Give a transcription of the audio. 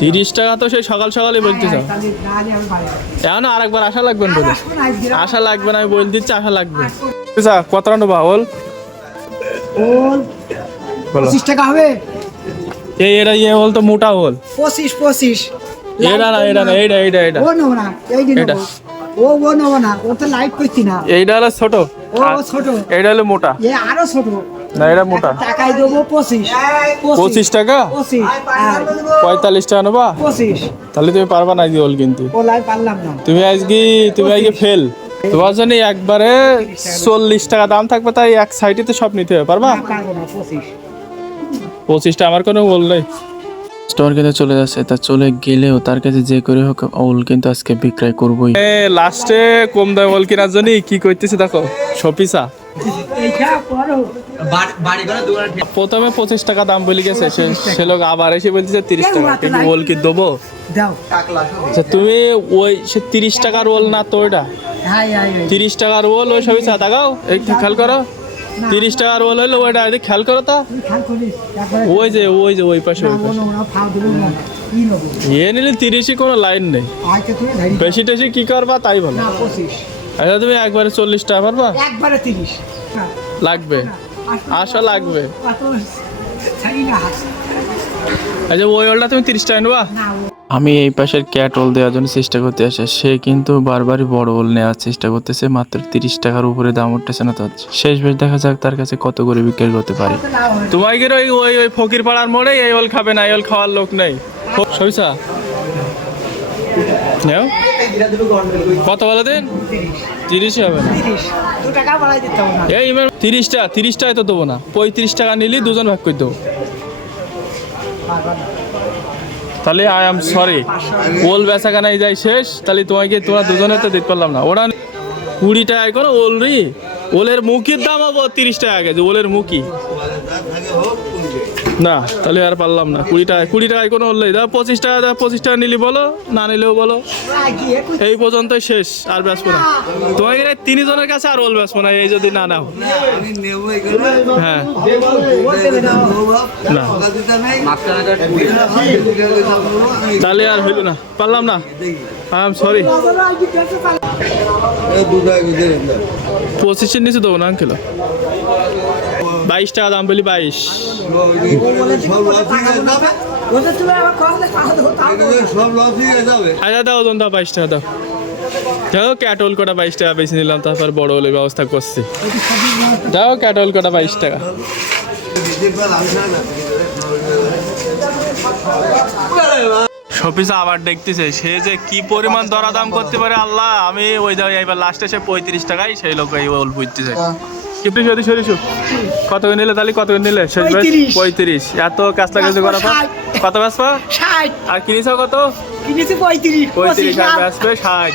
30 টাকা তো সেই সকাল সকালই বলতেছ। এখন আরেকবার আসা লাগবে না, আসা লাগবে না, আমি বলে দিচ্ছি আসা লাগবে। কত রান্না বা ওল 25 টাকা হবে। এই এটা ইয়ে ওল তো মোটা ওল। 25 এটা না, এটা না, এইটা এইটা এইটা ও নেবো না, এইটা নেবো। ও নেবো না, ও তো লাইট করছি না। এইটা হলো ছোট, ও ছোট, এইটা হলো মোটা। এ আরো ছোট না, এটা মোটা। টাকাই দেবো 25 25 টাকা 25 45 টাকা নেবা। 25 তাহলে তুমি পারবা না দি ওল কিনতে। ও লাইট পারলাম না। তুমি আজকে ফেল। তোমার জন্য একবারে 40 টাকা দাম থাকবে, তাই এক সাইডে তো সব নিতে হবে, পারবা? পারবো না। 25টা আমার কোনো ওল নেই। স্টোর কিন্তু চলে যাচ্ছে, তা চলে গেলেও তার কাছে যে করে হোক ওল কিন্তু আজকে বিক্রয় করবোই। লাস্টে কম দামে ওল কেনার জন্য কি করতেছে দেখো, শপিসা। প্রথমে 25 টাকা দাম বলে গেছে, সে লোক আবার এসে বলতেছে 30 টাকা। কিন্তু ওল কি দেবো? তুমি ওই সে 30 টাকার ওল না তো, ওইটা 30 টাকার ওল ওই সবই চা দেখাও। এই খেয়াল করো, 30 টাকার ওল হইলো ওইটা, খেয়াল করো তা। ওই যে ওই পাশে ইয়ে নিলে 30ই কোনো লাইন নেই। বেশি টেশি কি করবা তাই বলো। আচ্ছা তুমি একবারে 40 টাকা পারবা? একবারে 30 লাগবে, আশা লাগবে। আচ্ছা ওই ওলটা তুমি 30 টাকা নেবা। আমি এই পাশের ক্যাট ওল দেওয়ার জন্য চেষ্টা করতে আসে, সে কিন্তু বারবারই বড় ওল নেওয়ার চেষ্টা করতেছে। মাত্র 30 টাকার উপরে দাম উঠতেছে না তার। শেষ বেশ দেখা যাক তার কাছে কত করে বিক্রি করতে পারি। তোমাকে ওই ফকির পাড়ার মোড়ে এই ওল খাবে না, এই ওল খাওয়ার লোক নেই। সবিসা কত বলে দিন? 30 হবে না, 2 টাকা বাড়াই দিতে হবে না। এই 30 টাকায় তো দেবো না। 35 টাকা নিলি দুজন ভাগ করে দেবো। তাহলে আই এম সরি, ওল বেচা কেনাই যাই শেষ। তাহলে তোমরা দুজনে তো দিতে পারলাম না। ওরা 20 টাকায় কোনো ওল রি, ওলের মুখির দাম হবো 30 টাকা গেছে, ওলের মুখি না। তাহলে আর পারলাম না। 20 টাকায় কোনো ওল নেই। দাও 25 টাকা, 25 টাকা নিলি বলো, না নিলেও বলো। এই পর্যন্তই শেষ, আর বেচবো না। তোমাকে 3 জনের কাছে আর ওল বেচবো না, এই যদি না নাও। হ্যাঁ না, তাহলে আর হইল না, পারলাম না। I am sorry. 25-এর নিচে দেবো না আঙ্কেল। 22 টাকা দাম বলি, 22। আচ্ছা দাও ওজন দাও, 22 টাকা দাও। যাও ক্যাটল কটা 22 টাকা বেশি নিলাম, তারপর বড় হলে ব্যবস্থা করছি। যাও ক্যাটল কটা 22 টাকা। শপিসা আবার দেখতেছে, সে যে কি পরিমাণ দরাদাম করতে পারে আল্লাহ। আমি ওই যাই এবার লাস্টে সে 35 টাকায় সেই লোক এই ওল বুঝতেছে। কত করে নিলে তাহলে? কত করে নিলে? 35। এত কাজ লাগাইছে করার পর কত বেচবা? 60। আর কিনেছ কত? কিনেছি 35 35 আর বেচবে 60।